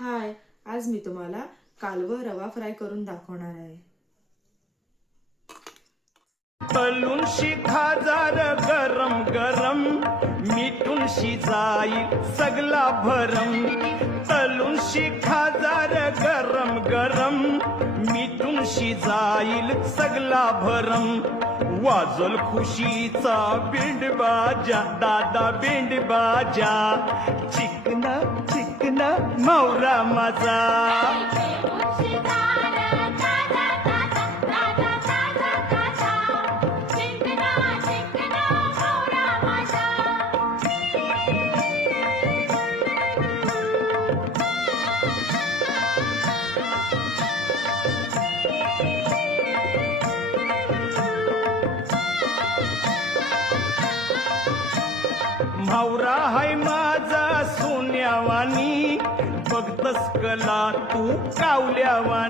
हाय, आज मी तुम्हाला कालवं रवा फ्राय करून दाखवणार आहे। तलून शिखाजार गरम गरम, मिठून शिजाईल सगला भरम। तलून शिखाजार गरम गरम, मिठून शिजाईल सगला भरम। वाजल खुशीचा बेंड बाजा, दादा बेंड बाजा। चिकना चिकना मावरा माझा, मावरा हाय माझा सोन्यावानी, बघतस कला तू कावल्यावानी।